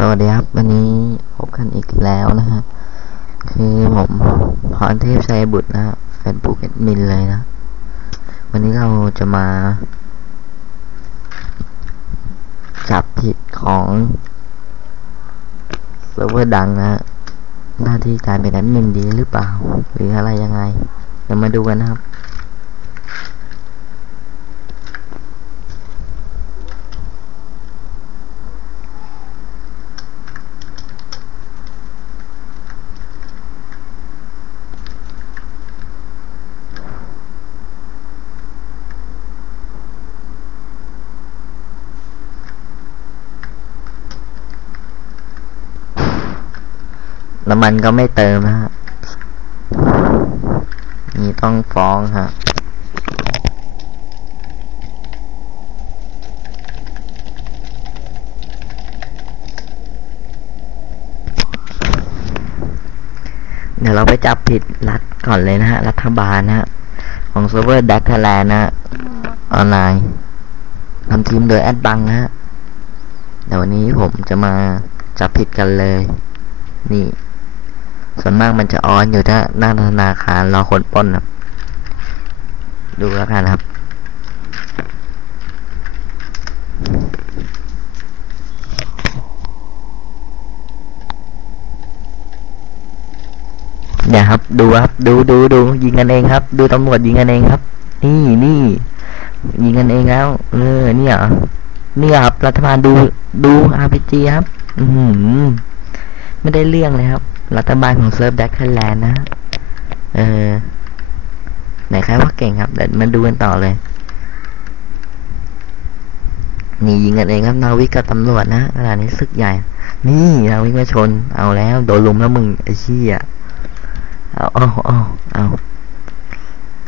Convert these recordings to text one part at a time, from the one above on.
สวัสดีครับ วันนี้พบกันอีกแล้วนะฮะคือผมพรเทพชัยบุตรนะฮะแฟนปุ๊กแอดมินเลยนะ วันนี้เราจะมา จับผิดของเซิร์ฟเวอร์ดังนะฮะหน้าที่การเป็นแอดมินดีหรือเปล่า หรืออะไรยังไง เดี๋ยวมาดูกันนะครับ น้ำมันก็ไม่เติมนะฮะนี่ต้องฟ้องฮะเดี๋ยวเราไปจับผิดรัฐก่อนเลยนะฮะ รัฐบาลนะฮะ ของเซิร์ฟเวอร์ดักทแลนด์นะฮะออนไลน์ทำทีมโดยแอดบังนะฮะ เดี๋ยววันนี้ผมจะมาจับผิดกันเลย นี่ ส่วนมากมันจะออนอยู่ถ้าหน้าธนาคารรอคนป้นครับ ดูแล้วกันครับเนี่ยครับ ดูครับ ดูดูดูยิงกันเองครับ ดูตำรวจยิงกันเองครับ นี่นี่ยิงกันเองแล้ว เออเนี่ยเหรอเนี่ยครับรัฐบาลดูดู RPG ครับ อือหือไม่ได้เรื่องเลยครับ รัฐบาลของเซิร์ฟแดกไทยแลนด์นะ เออ ไหนใครว่าเก่งครับ เดี๋ยวมาดูกันต่อเลย นี่ยิงกันเองครับ นาวิกกับตำรวจนะขนาดนี้ศึกใหญ่ นี่นาวิกมาชน เอาแล้ว โดนลุมแล้วมึงไอ้เชี่ยเอาเอาเอาเอา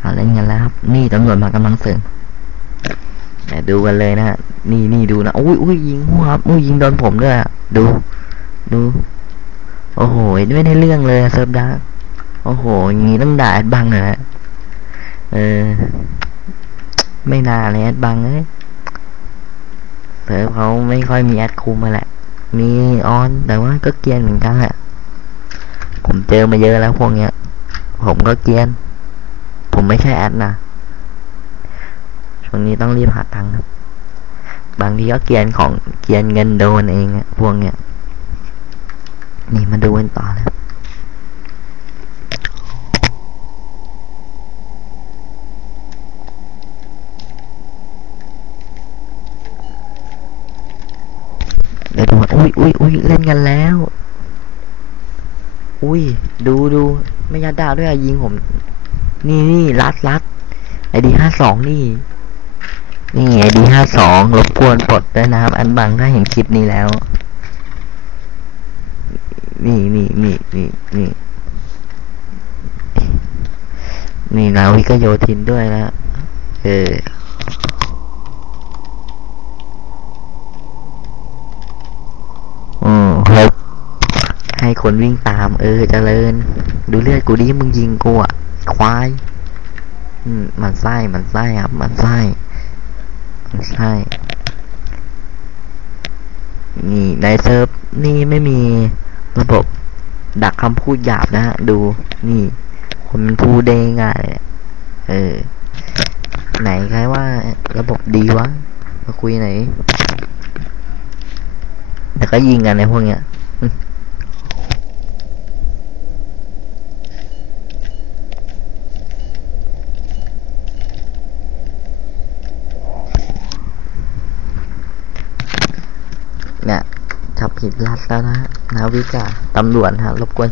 เอาเล่นกันแล้วครับ นี่ตำรวจมากำลังเสริมดูกันเลยนะ นี่นี่ดูนะ อุ้ยอุ้ยยิงหัวครับอุ้ยยิงโดนผมด้วยดู ดู โอ้โห ไม่ได้เรื่องเลยเซิร์ฟดักโอ้โหอย่างนี้ต้องด่าแอดบังเลยนะเออ ไม่น่าเลยแอดบังเอ้ยเซิร์ฟเขาไม่ค่อยมีแอดคุมมาแหละ มีออน แต่ว่าก็เกียนเหมือนกันแหละ ผมเจอมาเยอะแล้วพวกเนี้ย ผมก็เกียน ผมไม่ใช่แอดนะช่วงนี้ต้องรีบหาตังค์ครับ บางทีก็เกียนของเกียนเงินโดนเองอะพวกเนี้ย นี่มาดูกันต่อเลยเดี๋ยวดูว่าอุ้ยอุ้ยอุ้ยเล่นกันแล้ว อุ้ย ดูดูไม่ยัดดาวด้วยอะยิงผม นี่นี่รัดรัดไอดีห้าสองนี่ นี่ไอดีห้าสองรบกวนปลดด้วยนะครับ อันบังถ้าเห็นคลิปนี้แล้ว นี่นี่นี่นี่นี่นี่นาวิกโยธินด้วยนะเอออืมให้ให้คนวิ่งตาม เออเจริญ ดูเลือดกูดิมึงยิงกูอะ ควาย อืมมันไส้มันไส้ครับมันไส้มันไส้นี่ในเซิร์ฟนี่ไม่มี ระบบดักคำพูดหยาบนะฮะ ดูนี่ คนพูดได้ง่ายเออ ไหนใครว่าระบบดีวะ มาคุยไหน แต่ก็ยิงกันในพวกเนี้ยเนี่ยจับผิดรัดแล้วนะฮะ นาวิกาตำรวจฮะรบกวน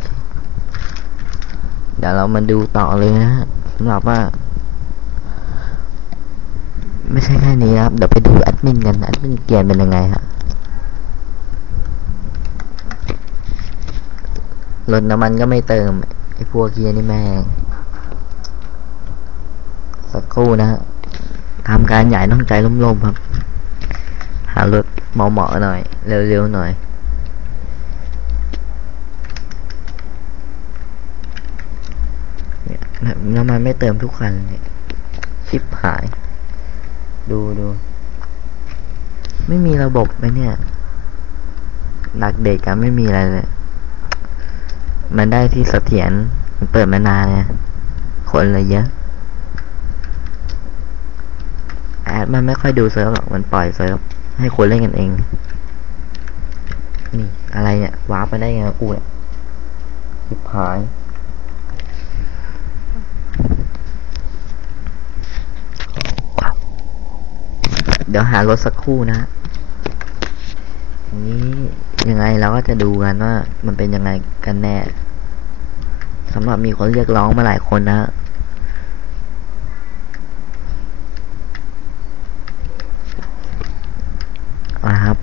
เดี๋ยวเรามาดูต่อเลยนะฮะสำหรับว่า ไม่ใช่แค่นี้ครับ เดี๋ยวไปดูแอดมินกันแอดมินเกียนเป็นยังไงฮะรถน้ำมันก็ไม่เติมไอ้พวกเกียร์นี่แม่งสักครู่นะฮะทำการใหญ่ต้องใจร่มๆครับ หารถเหมาะๆหน่อย เร็วๆหน่อย น้ำมันไม่เติมทุกคันเนี่ยชิปหาย ดูดู ไม่มีระบบไหมเนี่ยดักเด็กกันไม่มีอะไรเลย มันได้ที่เสถียรมันเปิดมานานเนี่ยคนเลยเยอะ แอดมันไม่ค่อยดูเซิร์ฟหรอก มันปล่อยเซิร์ฟให้คนเล่นกันเอง นี่ อะไรเนี่ยวาร์ปไปได้ไงกูเนี่ยชิบหาย ดี๋ยวหารถสักครู่นะอันนี้ยังไงเราก็จะดูกันว่า มันเป็นยังไงกันแน่สำหรับมีคนเรียกร้องมาหลายคนนะนะครับ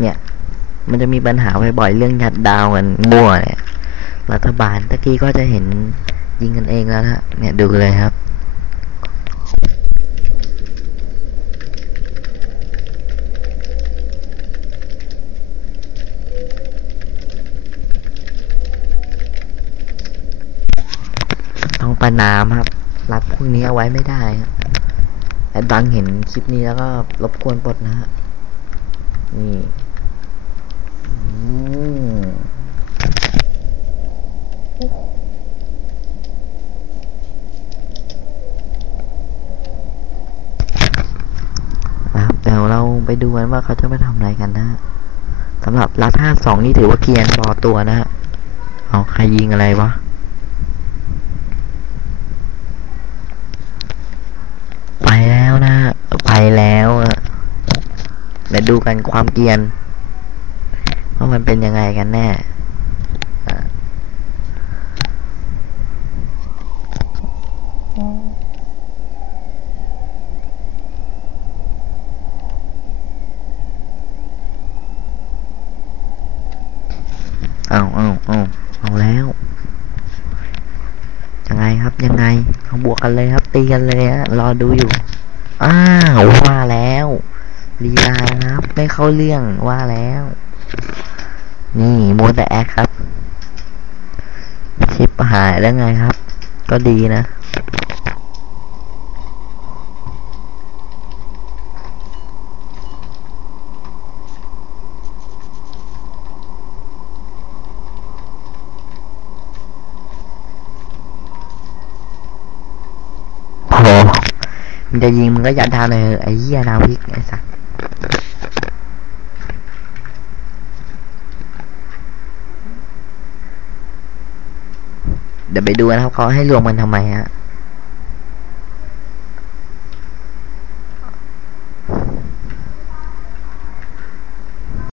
เนี่ย มันจะมีปัญหาบ่อยๆเรื่องยัดดาวกันมั่วเนี่ย รัฐบาลตะกี้ก็จะเห็น ยิงกันเองแล้วนะเนี่ยดูเลยครับต้องประนามครับ รับพวกนี้เอาไว้ไม่ได้ครับแอดบังเห็นคลิปนี้แล้วก็รบกวนปลดนะฮะ นี่อืมนะครับเดี๋ยว เราไปดูกันว่าเขาจะมาทำอะไรกันนะสำหรับรัดห้าสองนี่ถือว่าเกียนพอตัวนะเอาใครยิงอะไรวะไปแล้วนะไปแล้วเดี๋ยวดูกันความเกียนว่ามันเป็นยังไงกันแน่ เอาเอาเอาเอาแล้ว ยังไงครับยังไงเอาบวกกันเลยครับ ตีกันเลยฮะรอดูอยู่ อ้าวว่าแล้วลีลาครับ ไม่เข้าเรื่องว่าแล้ว นี่โมแต่แอคครับ ชิปหายแล้วไงครับ ก็ดีนะ มันจะยิงมึงก็ยัดดาวเลยไอ้เหี้ยนาวิกไอ้สัสเดี๋ยวไปดูนะครับเขาให้รวมกันทำไมฮะ